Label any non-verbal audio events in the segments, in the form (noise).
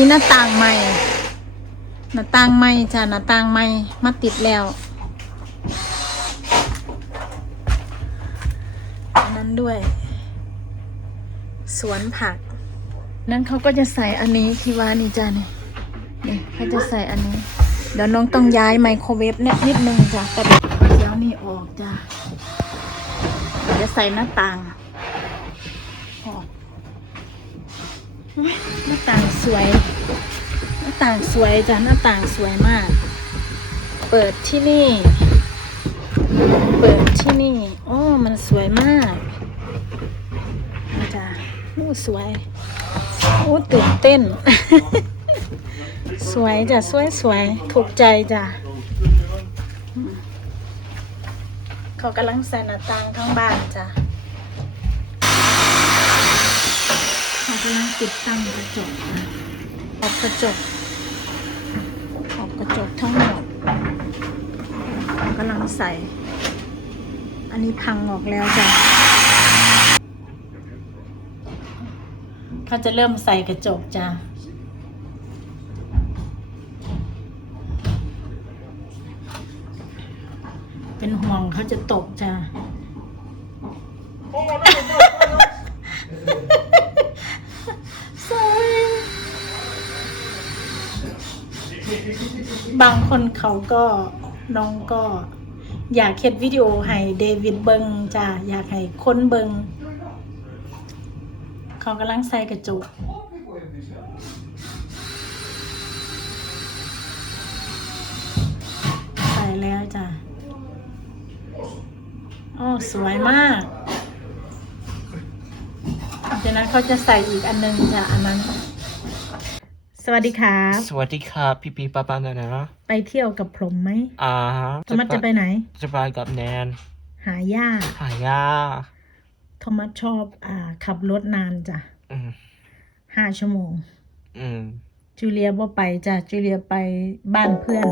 นี่หน้าต่างใหม่ หน้าต่างใหม่จ้ะหน้าต่างใหม่มาติดแล้วอันนั้นด้วย สวนผัก นั้นเขาก็จะใส่อันนี้ที่ว่านี่จ้ะนี่นี่เขาจะใส่อันนี้ เดี๋ยวน้องต้องย้ายไมโครเวฟเนี่ยนิดนึงจ้ะแต่เดี๋ยวนี่ออกจ้ะจะใส่หน้าต่างออก หน้าต่างสวย หน้าต่างสวยจ้ะหน้าต่างสวยมาก เปิดที่นี่ เปิดที่นี่ โอ้ มันสวยมากนะจ้ะโอ้สวย โอ้ตื่นเต้น สวยจ้ะสวยสวยถูกใจจ้ะเขากำลังใส่หน้าต่างทั้งบ้านจ้ะเขากำลัง ติดตั้งกระจกนะออกกระจก ออกกระจกทั้งหมดเขากำลังใส่ อันนี้พังออกแล้วจ้ะเขาจะเริ่มใส่กระจกจ้ะเป็นห่วงเขาจะตกจ้ะ sorry บางคนเขาก็น้องก็ อยากเฮ็ดวิดีโอให้เดวิดเบิงจ้ะอยากให้คนเบิงเขากำลังใส่กระจกใส่แล้วจ้ะโอ้สวยมากจากนั้นเขาจะใส่อีกอันนึงจ้ะอันนั้น วัสดีครับ สวัสดีครับพี่ปีป้าป้านานะ ไปเที่ยวกับผมไหมอ่าฮะโทมัสจะไปไหน จะไปกับแนน หาย่าหายาโทมัสชอบอ่า ขับรถนานจ้ะอืมห้าชั่วโมง อืมจูเลียบ่ไปจ้ะจูเลียไปบ้านเพื่อน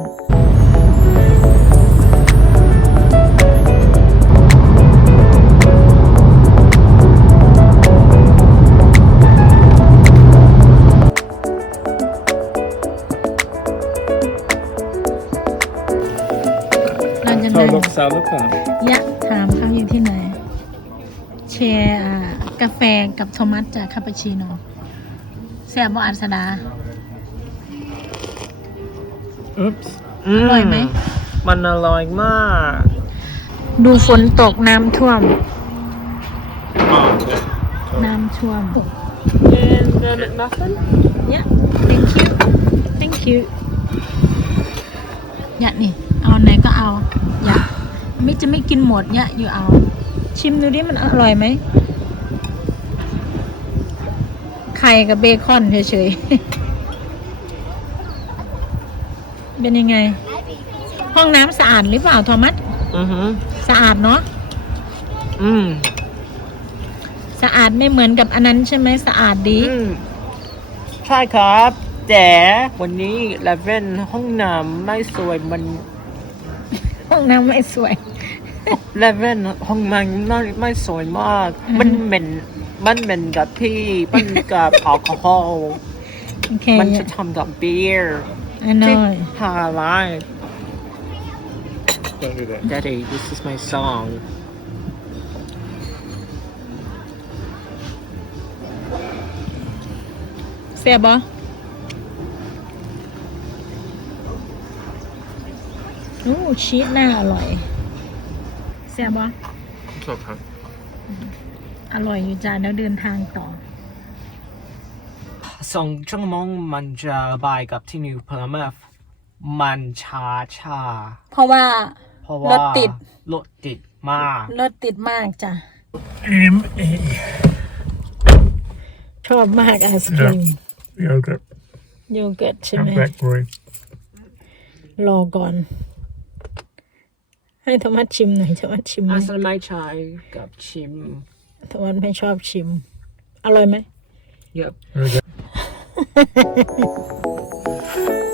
สาวหรือเปล่ายะถามเขาอยู่ที่ไหน แชร์อ่ากาแฟกับโทมัสจากคาปูชิโน่แซ่บบ่อันสดา อุ๊ปส์อร่อยไหม มันอร่อยมากดูฝนตกน้ำท่วมอ๋อน้ำท่วม and then nothing เนี่ย thank you thank you เนี่ยนี่ เอาไหนก็เอาอย่า ไม่จะไม่กินหมดเนี่ยอยู่เอา ชิมดูดิมันอร่อยไหมไข่กับเบคอนเฉยๆ เป็นยังไง ห้องน้ำสะอาดหรือเปล่าโทมัสอือหือสะอาดเนาะอืมสะอาดไม่เหมือนกับอันนั้นใช่ไหมสะอาดดี อืมใช่ครับ แต่วันนี้เลเว่นห้องน้ำไม่สวยมัน ห้องน้ำไม่สวย เลเว่นห้องมันไม่ไม่สวยมาก อืม มันเหม็นมันเหม็นกับที่มันกับแอลกอฮอล์โอเคมันจะทำกับเบียร์ อันน้ที่อยฮาไลท์ Don't do that. Daddy this is my song เสียบ ออู้ชีสน่าอร่อยเสียบอชอบครับ อร่อยอยู่จ้าแล้วเดินทางต่อสองชั่วโมงมันจะบายกับที่นิวเพลมฟมันช้าชาเพราะว่า เพราะว่ารถติด รถติดมาก รถติดมากจ้ะ M A ชอบมากไอศครีม yogurt โยเกิร์ตใช่ไหม and blackberry. รอก่อน ให้โทมัสชิมหน่อยโทมัสชิมไหมอาสไม่ใช้กับชิมโทมัสไม่ชอบชิม อร่อยไหม เยอะ Very good. okay.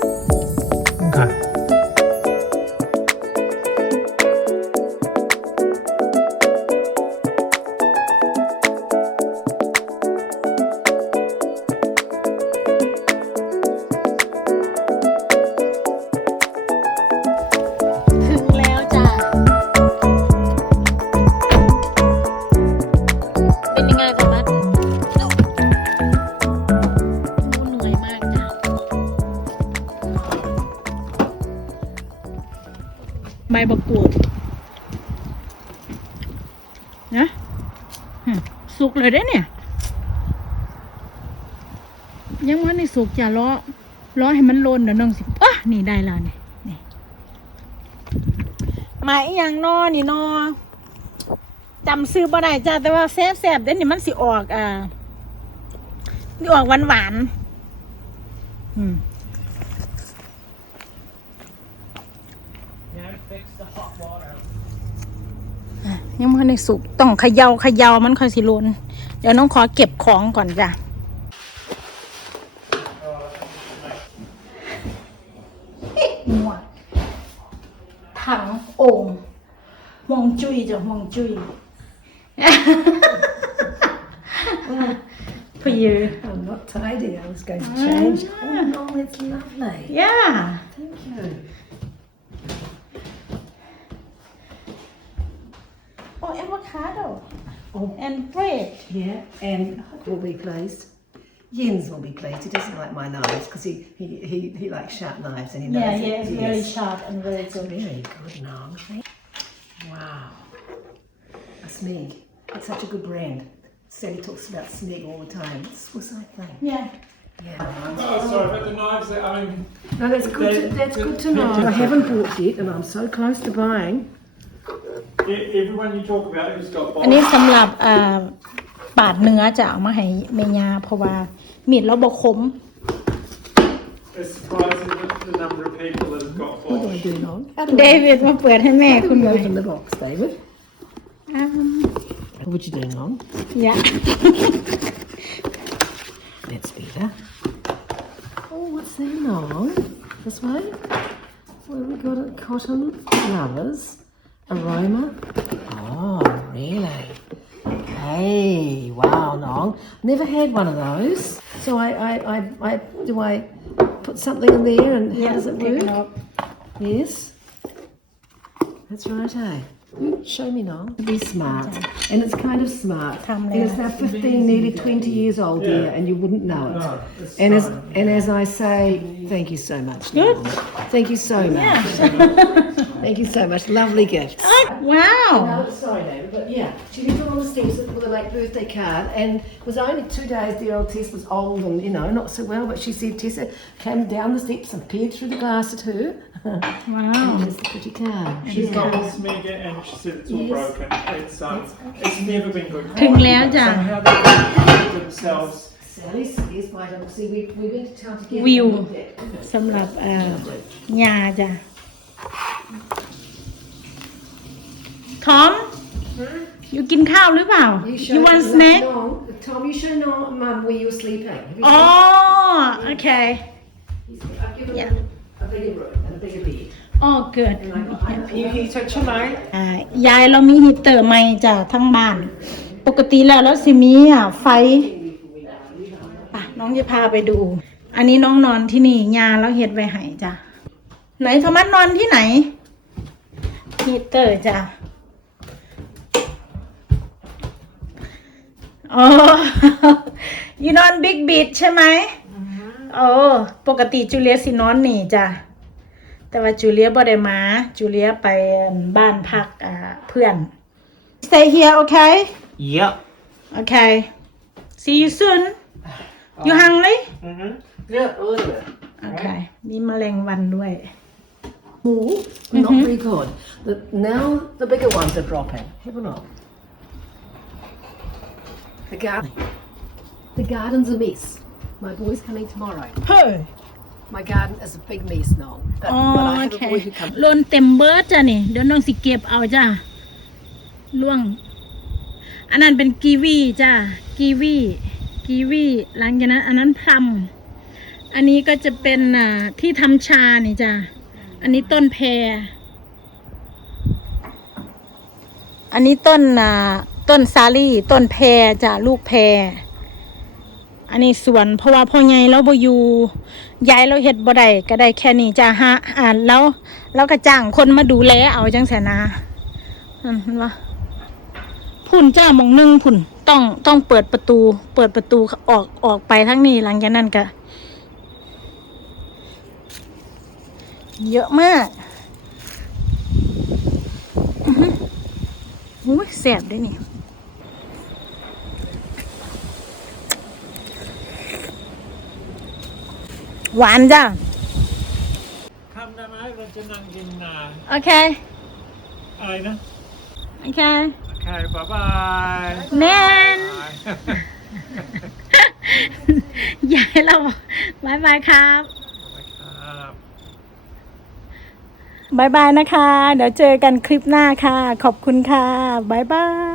ยังว่าในสุกอย่าล้อล้อให้มันลนเดี๋ยวน้องสิอะนี่ได้แล้วนี่นี่หมายอย่างนอนี่นอจำซื้อบ่ได้จ้าแต่ว่าแซ่บแซ่บเด้นี่มันสิออกอ่าสิออกหวานหวานอืมยังไม่ได้สุกต้องเขยา่าเขย่ามันค่อยสิลนเดี๋ยวน้องขอเก็บของก่อนจ้ะ จุ้ยจ้ะหวงจุ้ย (laughs) for you I'm not tidy. I was going to change. Oh no, it's lovely. yeah Thank you. oh avocado Oh. and bread Yeah, and will be pleased. Jens will be pleased. He doesn't like my knives because he, he, he, he likes sharp knives and he knows yeah it. yeah it's very Yes. sharp and very good Very good, Noam. Wow. A Smeg. It's such a good brand. Sally talks about Smeg all the time. It's a Swiss, I think. yeah Yeah. Oh, sorry about the knives. I mean, No, that's good. To, that's good to know. I haven't bought yet, and I'm so close to buying. e- everyone you talk about who's got อันนี้ bottles. สำหรับอ่าปาดเนื้อจะเอามาให้เมยาเพราะว่ามีดเราบกคม It's surprising the, the number of people that have got What do I bottles. do, Noam? How do เด I วิดมาเปิดให้แม่ how do คุณ we หน่อย open the box, David? Um, what you doing, Nong? Yeah. (laughs) Let's be there. Oh, what's there, Mom? This way? Where we got a Cotton flowers. Aroma. Oh, really? Hey, wow, Nong. Never had one of those. So I, I, I, I do I put something in there and yeah, how does it work? It yes. That's right, eh? Show me now. To be smart, and it's kind of smart. And it's now 15, nearly 20 years old yeah. here, and you wouldn't know it. No, and as and as I say, thank you so much. Good. Thank you so yeah. much. (laughs) thank you so much. Lovely gifts. Oh, wow. No, sorry, David, but yeah, she lived on the steps with a late birthday card, and it was only two days. The old Tess was old and you know not so well, but she said Tessa came down the steps and peered through the glass at her ว้าว Here's the pretty card. She's got all Smega and she said it's all Yes. broken. It's um, it's never been good. ถึงแล้วจ้ะ Somehow they can do themselves. Sally says, "Why don't see we we went to town together." View. and looked at- สำหรับเอ่อยาจ้ะทอมอยู่กินข้าวหรือเปล่า You you want snack No, Tom, you show no mum where you were sleeping. Have you อ๋อโอเค I've given Yeah. them a bigger room and a bigger bed. อ๋อเกิด And I got I, You heat it tonight? อ่ายายเรามีฮีตเตอร์ใหม่จ้ะทั้งบ้าน ปกติแล้วแล้วสิมีอะไฟป่ะน้องจะพาไปดู อันนี้น้องนอนที่นี่ยาแล้วเฮ็ดไว้ให้จ้ะไหนโทมัสนอนที่ไหนฮีตเตอร์จ้ะอ๋อ you นอนบิ๊กบีดใช่ไหม โอ้ปกติจูเลียสินอนนี่จ้ะแต่ว่าจูเลียบ่ได้มาจูเลียไปบ้านพักอ่าเพื่อน Stay here okay Yep. okay see you soon you hungry Mm-hmm. Yeah, a little bit. okay มีแมลงวันด้วย Small, not very good. The, now the bigger ones are dropping. Have a look. The garden. The garden's a mess. My boy's coming tomorrow. เฮ้ย My garden is a big mess now. But, อ๋อ but I โอ have เค a boy who comes. โลนเต็มเบิร์ดจ้ะนี่ เดี๋ยวน้องสิเก็บเอาจ้ะล่วง อันนั้นเป็นกีวีจ้ะกีวีกีวีหลังจากนั้น อันนั้นพลัมอันนี้ก็จะเป็นอ่าที่ทำชานี่จ้ะอันนี้ต้นแพร อันนี้ต้นอ่าต้นซาลี่ ต้นแพรจ้ะลูกแพร อันนี้สวนเพราะว่าพ่อใหญ่เราบ่อยู่ยายเราเฮ็ดบ่ได้ก็ได้แค่นี้จ้ะฮะอ่านแล้วแล้วก็จ้างคนมาดูแลเอาจังแสนะอืมเห็นปะพุ่นจ้ามองหนึ่งพุ่นต้องต้องเปิดประตู เปิดประตูออกออกไปทั้งนี้หลังจากนั้นก็เยอะมากอุ้ยแสบด้วยนี่ หวานจ้ะทำได้ไหมเราจะนั่งกินนานโอเคอะไรนะ โอเค โอเคบายบายแน่นยายเราบายบายครับครับบายบายนะคะ เดี๋ยวเจอกันคลิปหน้าค่ะ ขอบคุณค่ะบายบาย